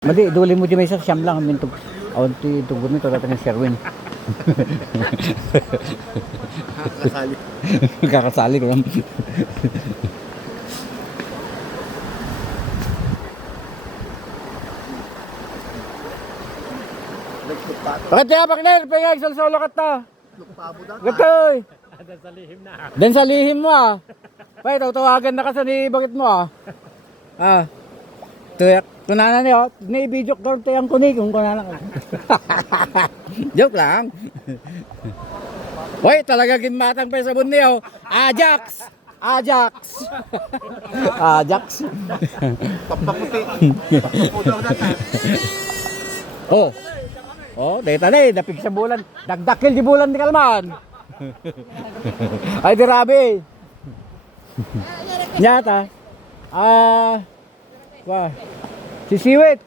Madi, duli mo di may isa siyam lang mintog. Awan ti tugon nito dati ng Sherwin. Kasali. Kakasali ko lang. Bakit kaya Pakner? Pagay, solo ka ta. Gatoy. Den sa lihim mo ah. Pay, tawagan na ka sa ni bakit mo ah. Ah. Tuyak. Kunana niyo, ni video ko tayang kunig kung kunana ka. Joke lang. Hoy, talaga ginmatang pa sa sabon niyo. Ajax. Ajax. Ajax. Pampaputi. Oh. Oh, data na eh, dapig sa bulan. Dagdakil di bulan di kalman. Ay, di rabi. Nyata. Wah. Si Siwit.